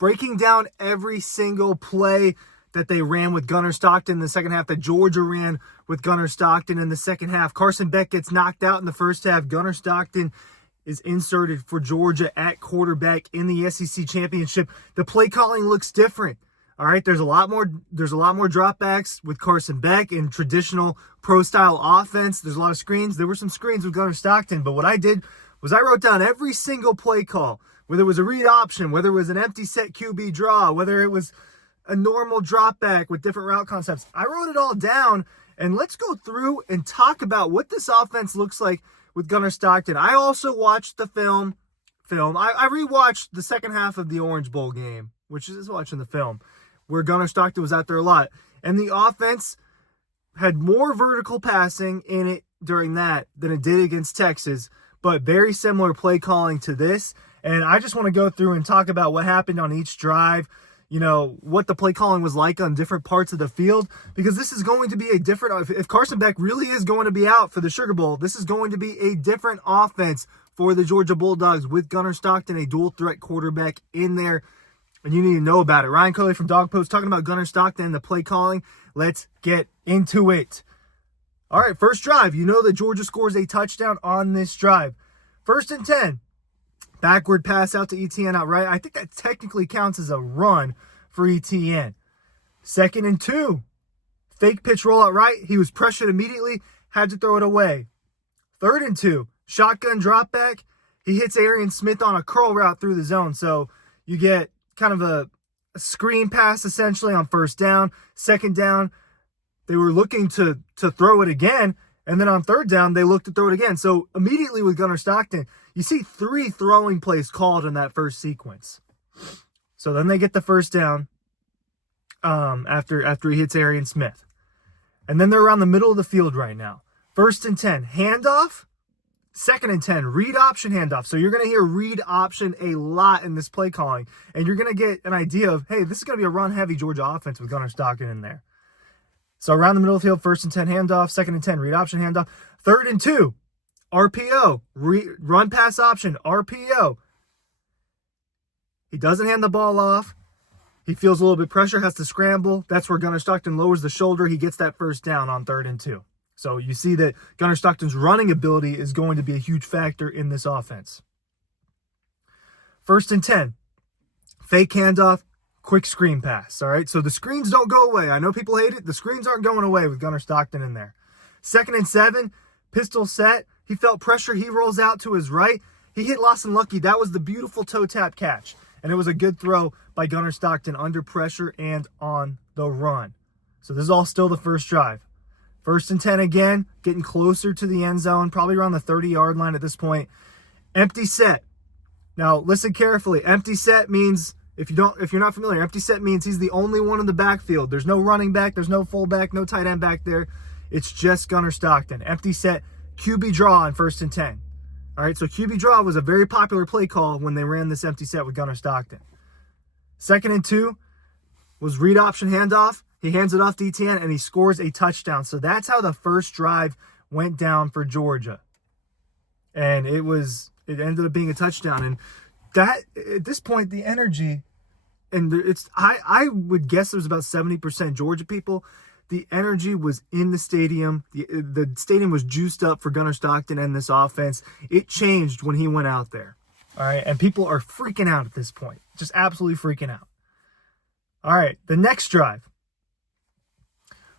breaking down every single play that they ran with Gunnar Stockton in the second half, that Georgia ran with Gunnar Stockton in the second half. Carson Beck gets knocked out in the first half. Gunnar Stockton is inserted for Georgia at quarterback in the SEC championship. The play calling looks different. All right, there's a lot more dropbacks with Carson Beck in traditional pro-style offense. There's a lot of screens. There were some screens with Gunnar Stockton, but what I did was I wrote down every single play call, whether it was a read option, whether it was an empty set QB draw, whether it was a normal drop back with different route concepts. I wrote it all down, and let's go through and talk about what this offense looks like with Gunnar Stockton. I also watched the film. I rewatched the second half of the Orange Bowl game, which is watching the film, where Gunnar Stockton was out there a lot. And the offense had more vertical passing in it during that than it did against Texas, but very similar play calling to this. And I just want to go through and talk about what happened on each drive, what the play calling was like on different parts of the field, because this is going to be a different, if Carson Beck really is going to be out for the Sugar Bowl, this is going to be a different offense for the Georgia Bulldogs with Gunnar Stockton, a dual threat quarterback in there. And you need to know about it. Ryan Coley from Dog Post talking about Gunnar Stockton and the play calling. Let's get into it. All right, first drive. You know that Georgia scores a touchdown on this drive. 1st and 10. Backward pass out to ETN outright. I think that technically counts as a run for ETN. 2nd and 2. Fake pitch rollout right. He was pressured immediately. Had to throw it away. 3rd and 2. Shotgun drop back. He hits Arian Smith on a curl route through the zone. So you get kind of a screen pass essentially on 1st down. 2nd down, they were looking to throw it again. And then on 3rd down, they looked to throw it again. So immediately with Gunnar Stockton, you see 3 throwing plays called in that first sequence. So then they get the 1st down after he hits Arian Smith. And then they're around the middle of the field right now. 1st and 10, handoff. 2nd and 10, read option handoff. So you're going to hear read option a lot in this play calling. And you're going to get an idea of, hey, this is going to be a run-heavy Georgia offense with Gunnar Stockton in there. So around the middle of the field, 1st and 10 handoff, 2nd and 10 read option handoff, 3rd and 2 RPO, run pass option, RPO. He doesn't hand the ball off. He feels a little bit of pressure, has to scramble. That's where Gunnar Stockton lowers the shoulder. He gets that 1st down on 3rd and 2. So you see that Gunnar Stockton's running ability is going to be a huge factor in this offense. 1st and 10, fake handoff, quick screen pass. All right, so the screens don't go away. I know people hate it. The screens aren't going away with Gunnar Stockton in there. 2nd and 7, pistol set. He felt pressure. He rolls out to his right. He hit Lawson Lucky. That was the beautiful toe tap catch. And it was a good throw by Gunnar Stockton under pressure and on the run. So this is all still the first drive. 1st and 10 again, getting closer to the end zone, probably around the 30-yard line at this point. Empty set. Now, listen carefully. Empty set means, if you're not familiar, empty set means he's the only one in the backfield. There's no running back, there's no fullback, no tight end back there. It's just Gunnar Stockton. Empty set, QB draw on 1st and 10. All right, so QB draw was a very popular play call when they ran this empty set with Gunnar Stockton. 2nd and 2 was read option handoff. He hands it off to ETN, and he scores a touchdown. So that's how the first drive went down for Georgia. And it ended up being a touchdown. And that, at this point, the energy, and I would guess it was about 70% Georgia people. The energy was in the stadium. The stadium was juiced up for Gunnar Stockton and this offense. It changed when he went out there. All right, and people are freaking out at this point. Just absolutely freaking out. All right, the next drive.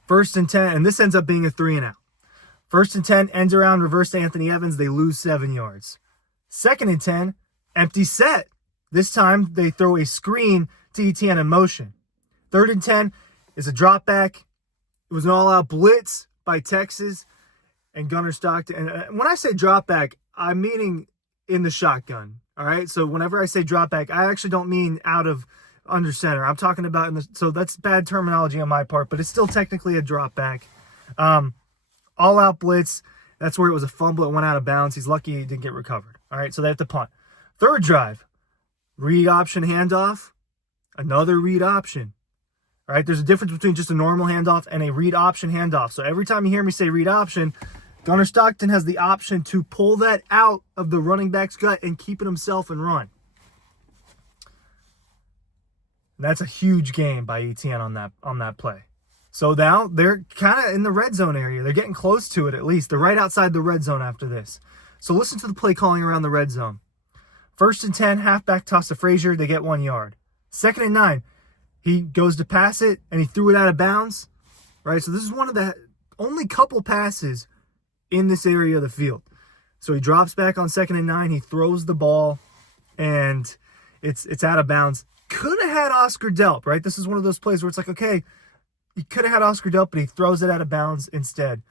1st and 10, and this ends up being a 3-and-out. 1st and 10, ends around, reverse to Anthony Evans. They lose 7 yards. 2nd and 10, empty set. This time, they throw a screen to ETN in motion. 3rd and 10 is a drop back. It was an all-out blitz by Texas and Gunnar Stockton. And when I say drop back, I'm meaning in the shotgun. All right, so whenever I say drop back, I actually don't mean out of under center. I'm talking about so that's bad terminology on my part, but it's still technically a drop back. All out blitz. That's where it was a fumble. It went out of bounds. He's lucky he didn't get recovered. All right, so they have to punt. 3rd drive, read option handoff, another read option. All right, there's a difference between just a normal handoff and a read option handoff. So every time you hear me say read option, Gunnar Stockton has the option to pull that out of the running back's gut and keep it himself and run. And that's a huge gain by ETN on that play. So now they're kind of in the red zone area. They're getting close to it at least. They're right outside the red zone after this. So listen to the play calling around the red zone. 1st and 10, halfback toss to Frazier. They get 1 yard. 2nd and 9, he goes to pass it, and he threw it out of bounds. Right? So this is one of the only couple passes in this area of the field. So he drops back on 2nd and 9. He throws the ball, and it's out of bounds. Could have had Oscar Delp, right? This is one of those plays where it's like, okay, he could have had Oscar Delp, but he throws it out of bounds instead.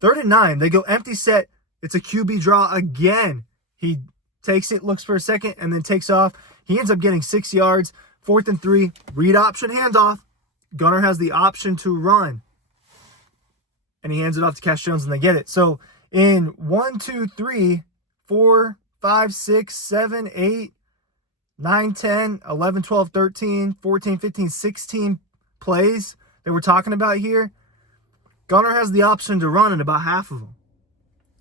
3rd and 9, they go empty set. It's a QB draw again. He takes it, looks for a second, and then takes off. He ends up getting 6 yards. 4th and 3, read option handoff. Gunner has the option to run. And he hands it off to Cash Jones, and they get it. So in 1, 2, 3, 4, 5, 6, 7, 8, 9, 10, 11, 12, 13, 14, 15, 16 plays that we're talking about here, Gunner has the option to run in about half of them,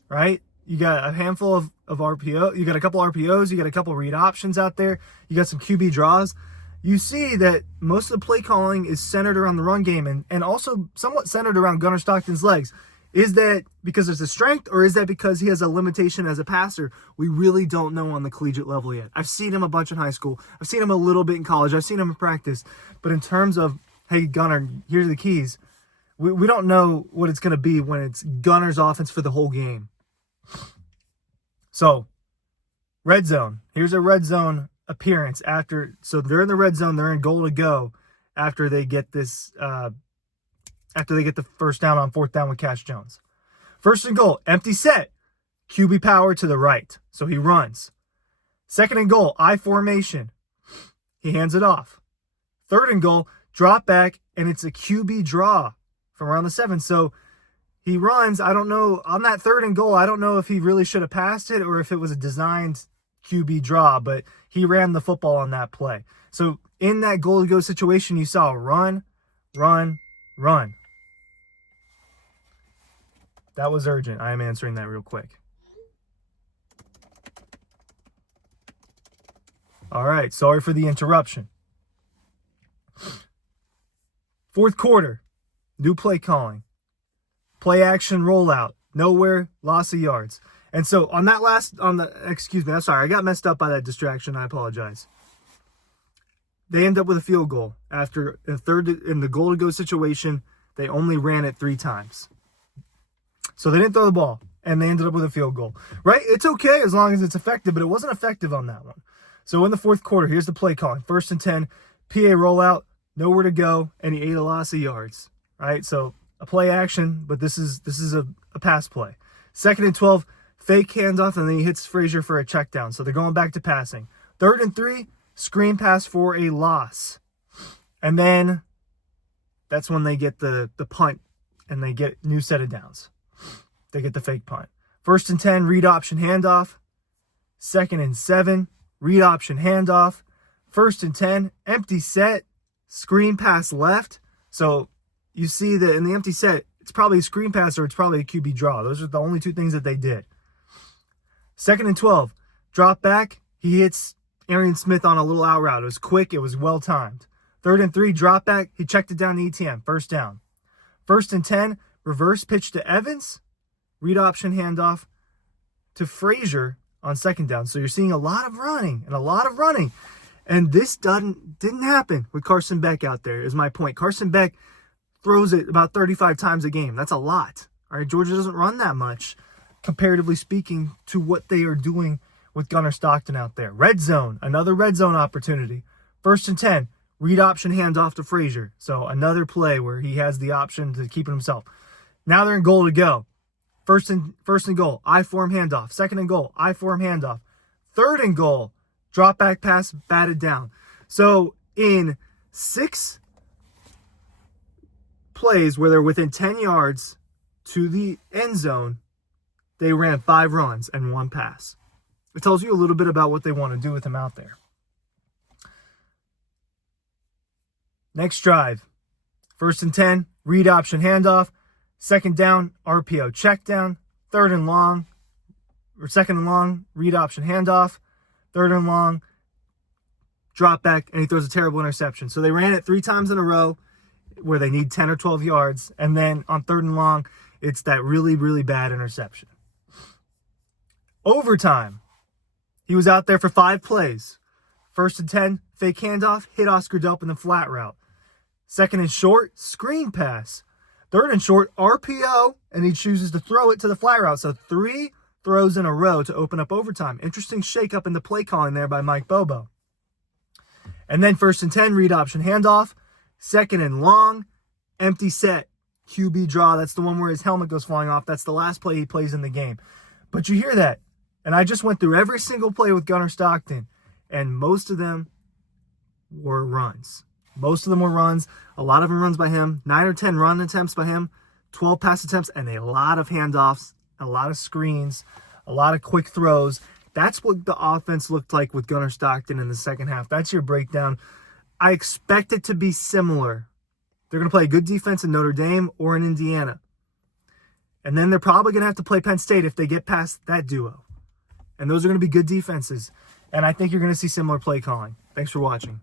right? You got a handful of RPO. You got a couple RPOs. You got a couple read options out there. You got some QB draws. You see that most of the play calling is centered around the run game and also somewhat centered around Gunner Stockton's legs. Is that because there's a strength, or is that because he has a limitation as a passer? We really don't know on the collegiate level yet. I've seen him a bunch in high school. I've seen him a little bit in college. I've seen him in practice. But in terms of, hey, Gunner, here's the keys, we don't know what it's going to be when it's Gunner's offense for the whole game. So, red zone. Here's a red zone appearance after. So they're in the red zone. They're in goal to go after they get this. After they get the first down on 4th down with Cash Jones. 1st and goal, empty set. QB power to the right. So he runs. 2nd and goal, I formation. He hands it off. 3rd and goal, drop back, and it's a QB draw from around the 7. So he runs. I don't know. On that 3rd and goal, I don't know if he really should have passed it or if it was a designed QB draw, but he ran the football on that play. So in that goal to go situation, you saw run, run, run. That was urgent. I am answering that real quick. All right. Sorry for the interruption. 4th quarter. New play calling. Play action rollout. Nowhere. Loss of yards. And so on that I'm sorry. I got messed up by that distraction. I apologize. They end up with a field goal. After in the goal to go situation, they only ran it 3 times. So they didn't throw the ball, and they ended up with a field goal. Right? It's okay as long as it's effective, but it wasn't effective on that one. So in the 4th quarter, here's the play calling. 1st and 10, PA rollout, nowhere to go, and he ate a loss of yards. Right? So a play action, but this is a pass play. 2nd and 12, fake handoff, and then he hits Frazier for a check down. So they're going back to passing. 3rd and 3, screen pass for a loss. And then that's when they get the punt, and they get new set of downs. They get the fake punt. 1st and 10, read option handoff. 2nd and 7, read option handoff. 1st and 10, empty set, screen pass left. So you see that in the empty set, it's probably a screen pass or it's probably a QB draw. Those are the only 2 things that they did. 2nd and 12, drop back. He hits Arian Smith on a little out route. It was quick. It was well timed. 3rd and 3, drop back. He checked it down to ETN. First down. 1st and 10, reverse pitch to Evans. Read option handoff to Frazier on 2nd down. So you're seeing a lot of running. And this didn't happen with Carson Beck out there, is my point. Carson Beck throws it about 35 times a game. That's a lot. All right, Georgia doesn't run that much, comparatively speaking, to what they are doing with Gunner Stockton out there. Red zone, another red zone opportunity. 1st and 10, read option handoff to Frazier. So another play where he has the option to keep it himself. Now they're in goal to go. First and goal, I form handoff. 2nd and goal, I form handoff. 3rd and goal, drop back pass, batted down. So in 6 plays where they're within 10 yards to the end zone, they ran 5 runs and 1 pass. It tells you a little bit about what they want to do with him out there. Next drive, 1st and 10, read option handoff. 2nd down, RPO check down. 3rd and long, or 2nd and long, read option handoff. 3rd and long, drop back, and he throws a terrible interception. So they ran it 3 times in a row where they need 10 or 12 yards. And then on 3rd and long, it's that really, really bad interception. Overtime. He was out there for 5 plays. 1st and 10, fake handoff, hit Oscar Delp in the flat route. 2nd and short, screen pass. 3rd and short, RPO, and he chooses to throw it to the flat route. So 3 throws in a row to open up overtime. Interesting shakeup in the play calling there by Mike Bobo. And then 1st and 10, read option handoff. 2nd and long, empty set, QB draw. That's the one where his helmet goes flying off. That's the last play he plays in the game. But you hear that. And I just went through every single play with Gunnar Stockton, and most of them were runs. Most of them were runs. A lot of them runs by him. 9 or 10 run attempts by him. 12 pass attempts, and a lot of handoffs, a lot of screens, a lot of quick throws. That's what the offense looked like with Gunnar Stockton in the second half. That's your breakdown. I expect it to be similar. They're going to play a good defense in Notre Dame or in Indiana. And then they're probably going to have to play Penn State if they get past that duo. And those are going to be good defenses. And I think you're going to see similar play calling. Thanks for watching.